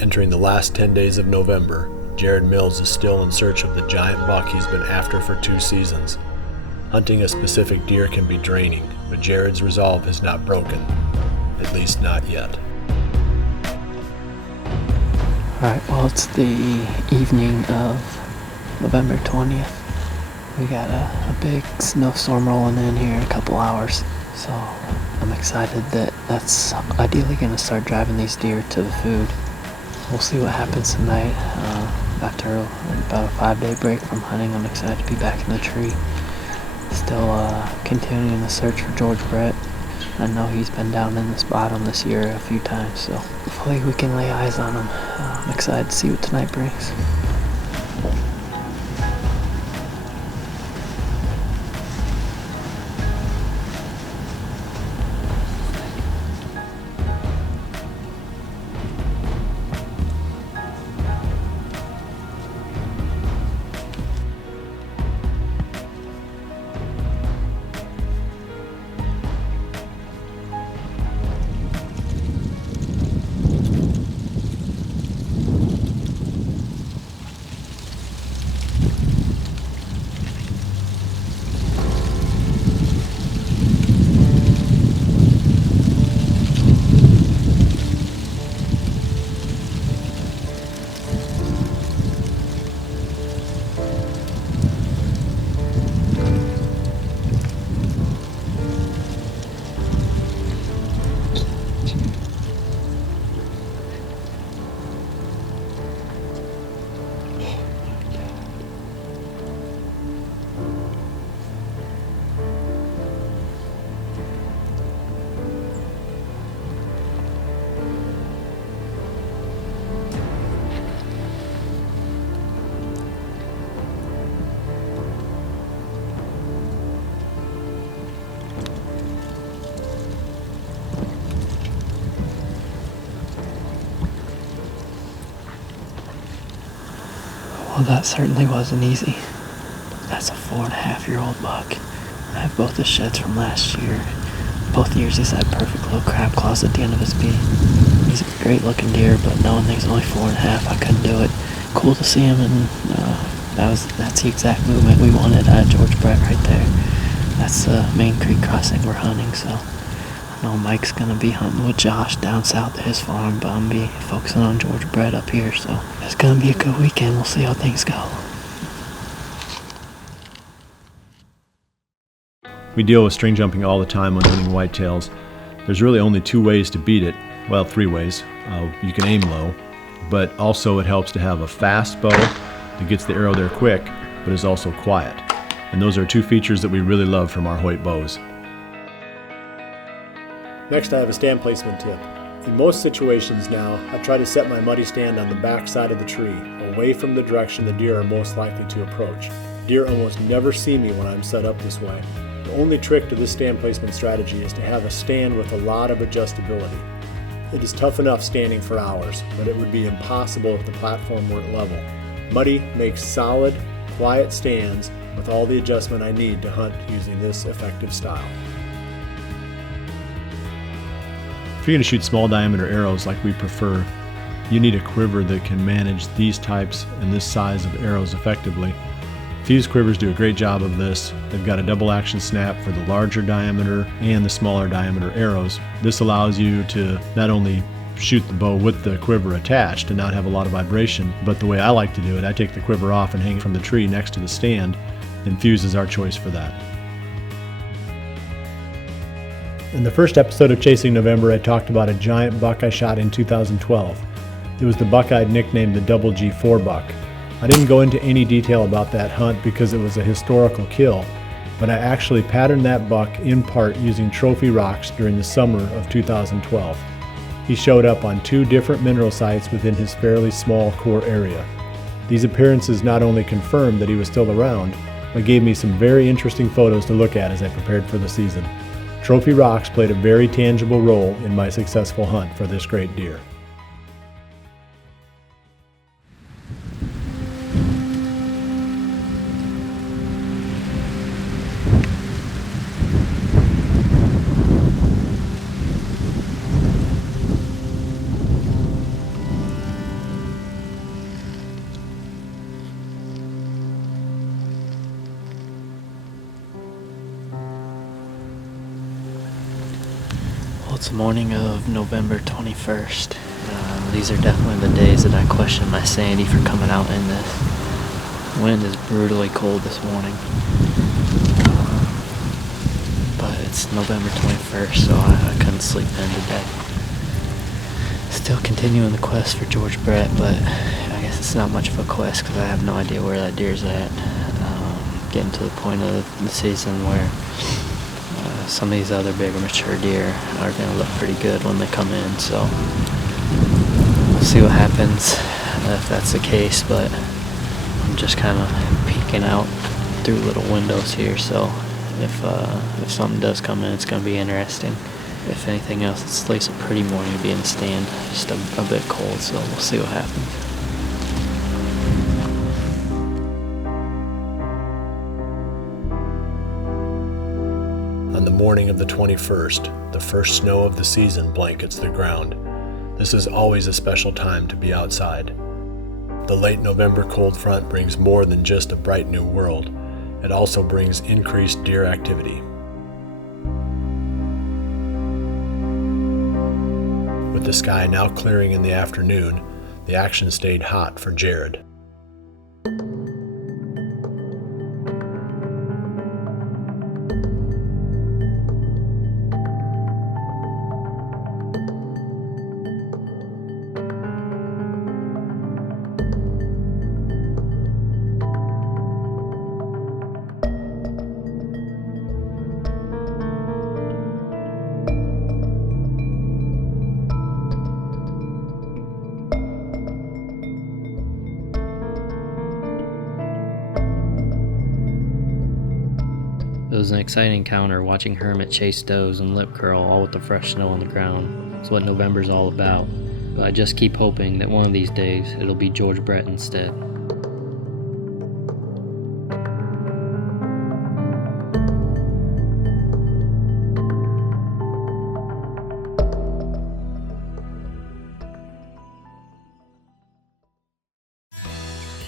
Entering the last 10 days of November, Jared Mills is still in search of the giant buck he's been after for 2 seasons. Hunting a specific deer can be draining, but Jared's resolve is not broken, at least not yet. Alright, well, it's the evening of November 20th. We got a big snowstorm rolling in here in a couple hours, so I'm excited that that's ideally going to start driving these deer to the food. We'll see what happens tonight. After about a 5-day break from hunting, I'm excited to be back in the tree. Still continuing the search for George Brett. I know he's been down in this bottom this year a few times, so hopefully we can lay eyes on him. I'm excited to see what tonight brings. Well, that certainly wasn't easy. That's a 4.5-year-old buck. I have both the sheds from last year. Both years he's had perfect little crab claws at the end of his beak. He's a great looking deer, but knowing that he's only 4.5, I couldn't do it. Cool to see him, and that's the exact movement we wanted out of George Brett right there. That's the main creek crossing we're hunting, so I know Mike's gonna be hunting with Josh down south at his farm, but I'm gonna be focusing on George Brett up here, so it's gonna be a good weekend. We'll see how things go. We deal with string jumping all the time when hunting whitetails. There's really only 2 ways to beat it. Well, 3 ways. You can aim low, but also it helps to have a fast bow that gets the arrow there quick, but is also quiet. And those are 2 features that we really love from our Hoyt bows. Next, I have a stand placement tip. In most situations now, I try to set my muddy stand on the back side of the tree, away from the direction the deer are most likely to approach. Deer almost never see me when I'm set up this way. The only trick to this stand placement strategy is to have a stand with a lot of adjustability. It is tough enough standing for hours, but it would be impossible if the platform weren't level. Muddy makes solid, quiet stands with all the adjustment I need to hunt using this effective style. If you're going to shoot small diameter arrows like we prefer, you need a quiver that can manage these types and this size of arrows effectively. Fuse quivers do a great job of this. They've got a double action snap for the larger diameter and the smaller diameter arrows. This allows you to not only shoot the bow with the quiver attached and not have a lot of vibration, but the way I like to do it, I take the quiver off and hang it from the tree next to the stand, and Fuse is our choice for that. In the first episode of Chasing November, I talked about a giant buck I shot in 2012. It was the buck I'd nicknamed the Double G4 buck. I didn't go into any detail about that hunt because it was a historical kill, but I actually patterned that buck in part using trophy rocks during the summer of 2012. He showed up on 2 different mineral sites within his fairly small core area. These appearances not only confirmed that he was still around, but gave me some very interesting photos to look at as I prepared for the season. Trophy rocks played a very tangible role in my successful hunt for this great deer. It's the morning of November 21st. These are definitely the days that I question my sanity for coming out in this. Wind is brutally cold this morning. But it's November 21st, so I couldn't sleep in today. Still continuing the quest for George Brett, but I guess it's not much of a quest because I have no idea where that deer's at. Getting to the point of the season where some of these other bigger mature deer are going to look pretty good when they come in, so we'll see what happens if that's the case, but I'm just kind of peeking out through little windows here, so if something does come in, it's going to be interesting. If anything else, it's at least a pretty morning to be in the stand, just a bit cold, so we'll see what happens. On the morning of the 21st, the first snow of the season blankets the ground. This is always a special time to be outside. The late November cold front brings more than just a bright new world. It also brings increased deer activity. With the sky now clearing in the afternoon, the action stayed hot for Jared. It was an exciting encounter watching Hermit chase does and lip curl all with the fresh snow on the ground. It's what November's all about, but I just keep hoping that one of these days it'll be George Brett instead.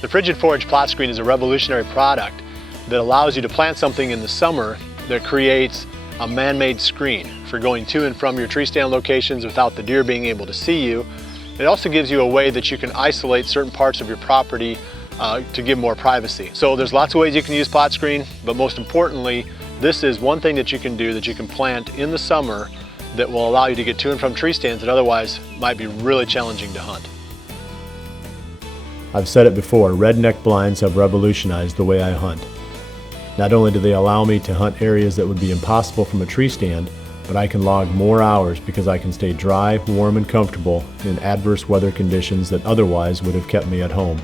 The Frigid Forage plot screen is a revolutionary product that allows you to plant something in the summer that creates a man-made screen for going to and from your tree stand locations without the deer being able to see you. It also gives you a way that you can isolate certain parts of your property to give more privacy. So there's lots of ways you can use plot screen, but most importantly, this is one thing that you can do that you can plant in the summer that will allow you to get to and from tree stands that otherwise might be really challenging to hunt. I've said it before, redneck blinds have revolutionized the way I hunt. Not only do they allow me to hunt areas that would be impossible from a tree stand, but I can log more hours because I can stay dry, warm, and comfortable in adverse weather conditions that otherwise would have kept me at home.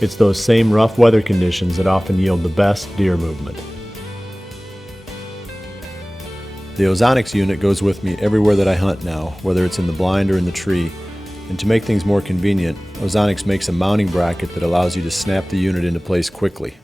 It's those same rough weather conditions that often yield the best deer movement. The Ozonics unit goes with me everywhere that I hunt now, whether it's in the blind or in the tree. And to make things more convenient, Ozonics makes a mounting bracket that allows you to snap the unit into place quickly.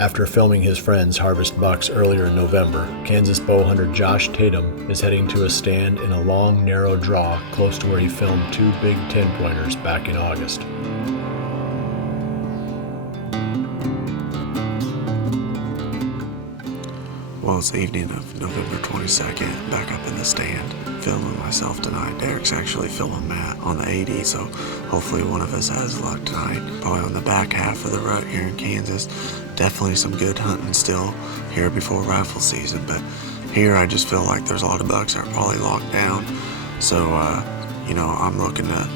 After filming his friends harvest bucks earlier in November, Kansas bow hunter Josh Tatum is heading to a stand in a long, narrow draw close to where he filmed 2 big 10-pointers back in August. Well, it's the evening of November 22nd, back up in the stand, filming myself tonight. Derek's actually filming Matt on the 80, so hopefully one of us has luck tonight. Probably on the back half of the rut here in Kansas. Definitely some good hunting still here before rifle season, but here I just feel like there's a lot of bucks that are probably locked down. So, I'm looking to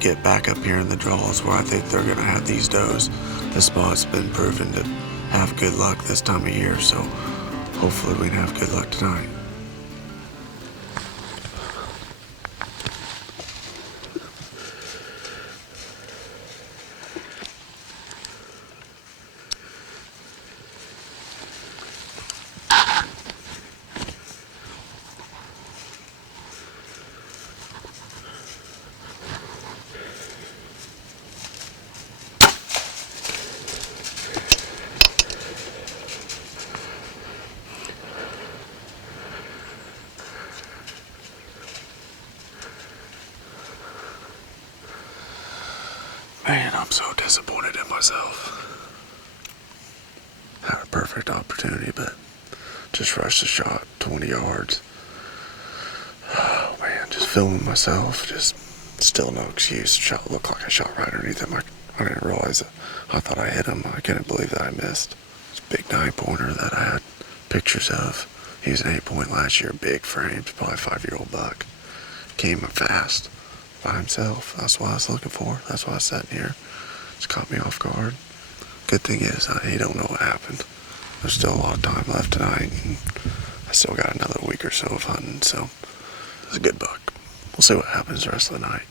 get back up here in the draws where I think they're going to have these does. This spot's been proven to have good luck this time of year, so hopefully we can have good luck tonight. Man, I'm so disappointed in myself. Had a perfect opportunity, but just rushed the shot 20 yards. Oh man, just filming myself, just still no excuse. Shot looked like I shot right underneath him. I didn't realize it. I thought I hit him. I couldn't believe that I missed. It's a big 9-pointer that I had pictures of. He was an 8-point last year, big frames, probably 5-year-old buck. Came fast by himself. That's what I was looking for. That's why I sat in here. Just caught me off guard. Good thing is, he don't know what happened. There's still a lot of time left tonight, and I still got another week or so of hunting, so it's a good buck. We'll see what happens the rest of the night.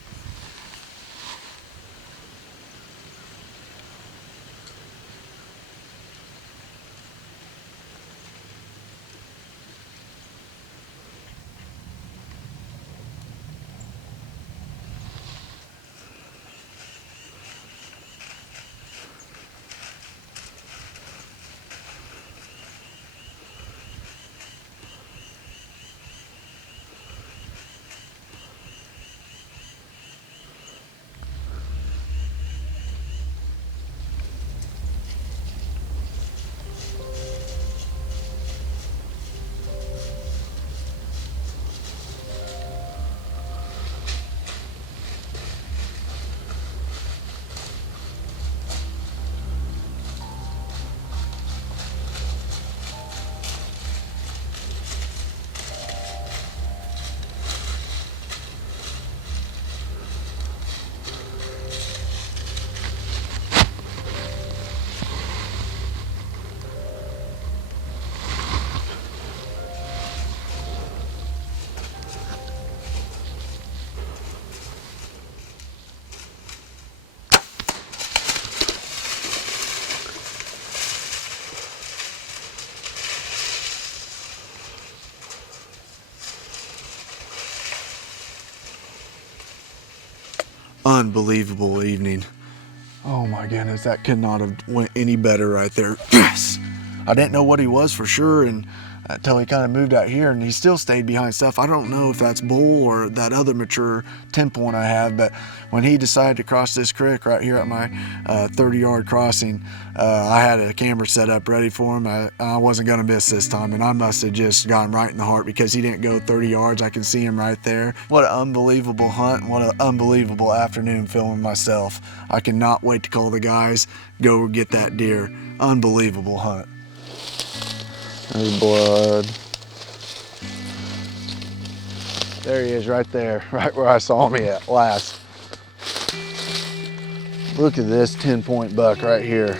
Unbelievable evening. Oh my goodness, that could not have went any better right there. Yes! I didn't know what he was for sure, and until he kind of moved out here, and he still stayed behind stuff. I don't know if that's bull or that other mature 10-point I have, but when he decided to cross this creek right here at my 30-yard crossing, I had a camera set up ready for him. I wasn't going to miss this time, and I must have just gotten right in the heart because he didn't go 30 yards. I can see him right there. What an unbelievable hunt, and what an unbelievable afternoon filming myself. I cannot wait to call the guys, go get that deer. Unbelievable hunt. There's blood. There he is right there, right where I saw him at last. Look at this 10-point buck right here.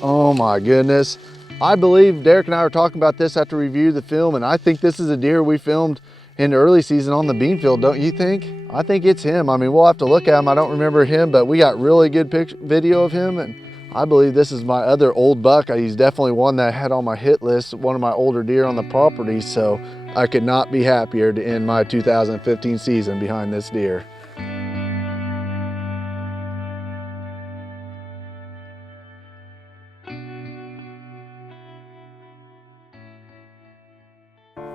Oh my goodness. I believe Derek and I were talking about this after we reviewed the film, and I think this is a deer we filmed in the early season on the bean field, don't you think? I think it's him. I mean, we'll have to look at him. I don't remember him, but we got really good video of him, and I believe this is my other old buck. He's definitely one that I had on my hit list, one of my older deer on the property, so I could not be happier to end my 2015 season behind this deer.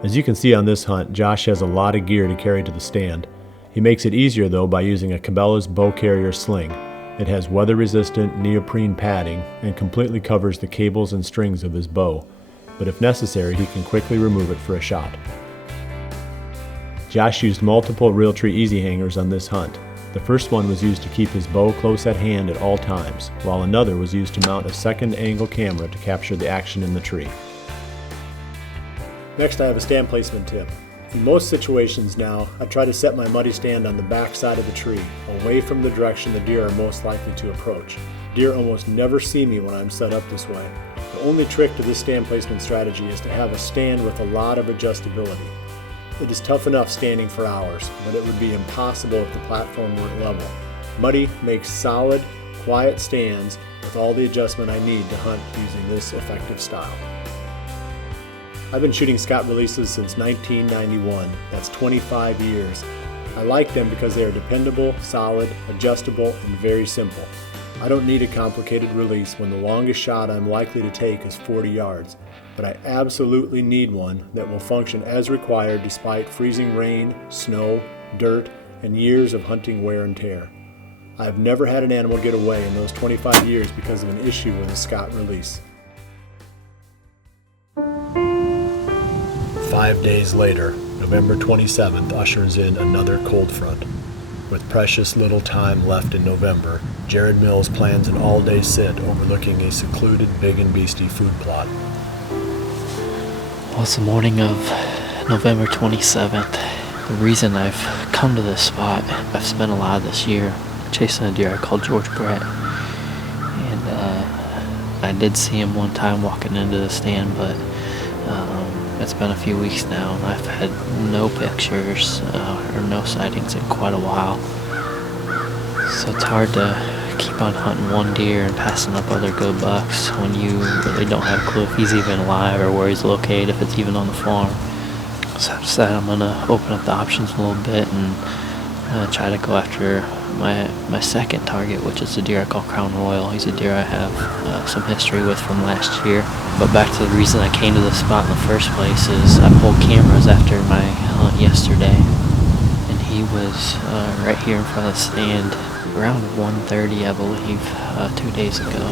As you can see on this hunt, Josh has a lot of gear to carry to the stand. He makes it easier though by using a Cabela's bow carrier sling. It has weather-resistant neoprene padding and completely covers the cables and strings of his bow, but if necessary, he can quickly remove it for a shot. Josh used multiple Realtree easy hangers on this hunt. The first one was used to keep his bow close at hand at all times, while another was used to mount a second angle camera to capture the action in the tree. Next, I have a stand placement tip. In most situations now, I try to set my muddy stand on the back side of the tree, away from the direction the deer are most likely to approach. Deer almost never see me when I'm set up this way. The only trick to this stand placement strategy is to have a stand with a lot of adjustability. It is tough enough standing for hours, but it would be impossible if the platform weren't level. Muddy makes solid, quiet stands with all the adjustment I need to hunt using this effective style. I've been shooting Scott releases since 1991. That's 25 years. I like them because they are dependable, solid, adjustable, and very simple. I don't need a complicated release when the longest shot I'm likely to take is 40 yards, but I absolutely need one that will function as required despite freezing rain, snow, dirt, and years of hunting wear and tear. I've never had an animal get away in those 25 years because of an issue with a Scott release. 5 days later, November 27th ushers in another cold front. With precious little time left in November, Jared Mills plans an all-day sit overlooking a secluded Big and Beastie food plot. Well, it's the morning of November 27th. The reason I've come to this spot, I've spent a lot of this year chasing a deer I call George Brett. And I did see him one time walking into the stand, but it's been a few weeks now, and I've had no pictures or no sightings in quite a while. So it's hard to keep on hunting one deer and passing up other good bucks when you really don't have a clue if he's even alive or where he's located, if it's even on the farm. So I decided I'm going to open up the options a little bit and try to go after my second target, which is a deer I call Crown Royal. He's a deer I have some history with from last year. But back to the reason I came to this spot in the first place is I pulled cameras after my hunt yesterday, and he was right here in front of the stand around 1:30, I believe, 2 days ago.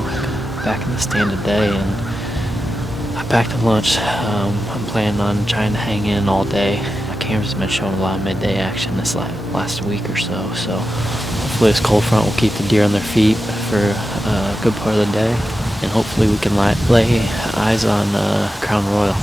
Back in the stand today, and I packed a lunch. I'm planning on trying to hang in all day. My cameras have been showing a lot of midday action this last week or so. So hopefully this cold front will keep the deer on their feet for a good part of the day, and hopefully we can lay eyes on Crown Royal.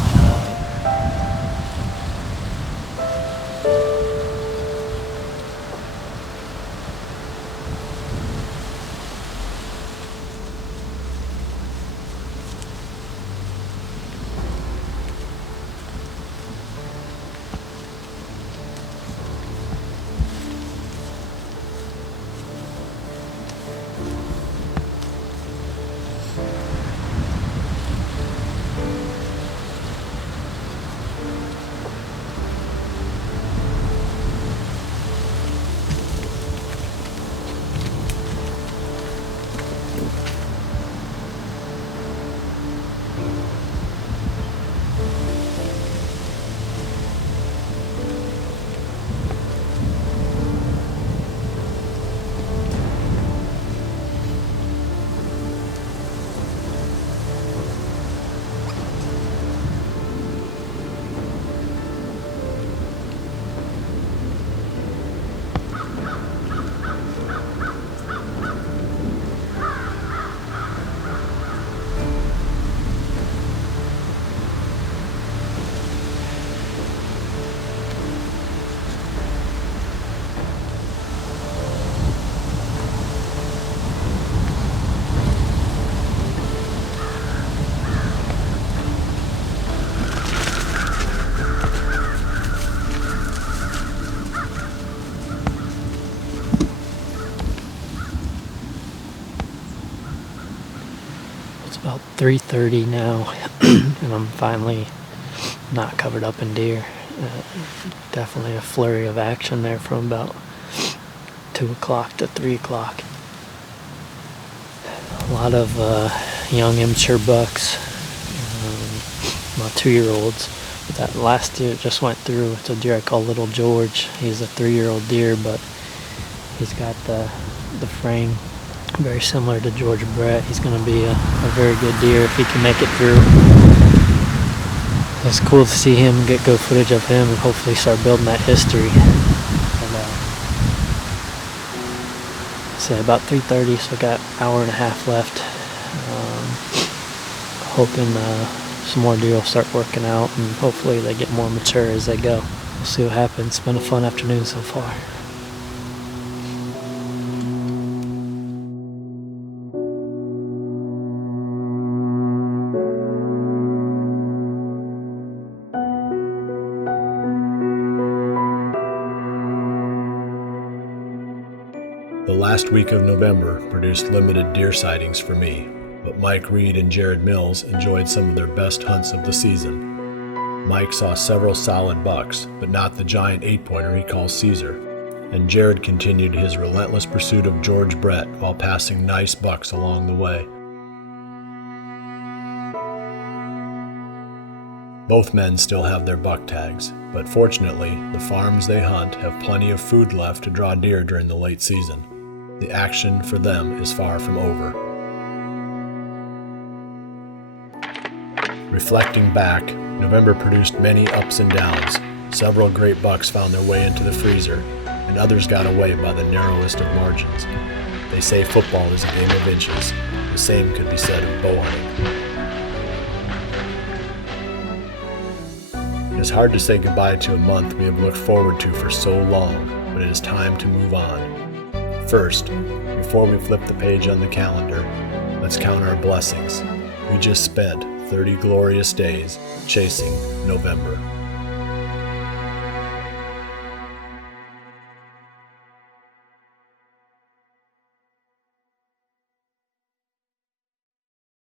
About 3:30 now, and I'm finally not covered up in deer. Definitely a flurry of action there from about 2 o'clock to 3 o'clock. A lot of young immature bucks, about 2-year-olds. But that last deer just went through, it's a deer I call Little George. He's a 3-year-old deer, but he's got the frame very similar to George Brett. He's going to be a very good deer if he can make it through. It's cool to see him, get good footage of him, and hopefully start building that history. And, say about 3:30, so I got an hour and a half left. Hoping some more deer will start working out, and hopefully they get more mature as they go. We'll see what happens. It's been a fun afternoon so far. The last week of November produced limited deer sightings for me, but Mike Reed and Jared Mills enjoyed some of their best hunts of the season. Mike saw several solid bucks, but not the giant 8-pointer he calls Caesar, and Jared continued his relentless pursuit of George Brett while passing nice bucks along the way. Both men still have their buck tags, but fortunately, the farms they hunt have plenty of food left to draw deer during the late season. the action for them is far from over. Reflecting back, November produced many ups and downs. Several great bucks found their way into the freezer, and others got away by the narrowest of margins. They say football is a game of inches. The same could be said of bow hunting. It is hard to say goodbye to a month we have looked forward to for so long, but it is time to move on. First, before we flip the page on the calendar, let's count our blessings. We just spent 30 glorious days chasing November.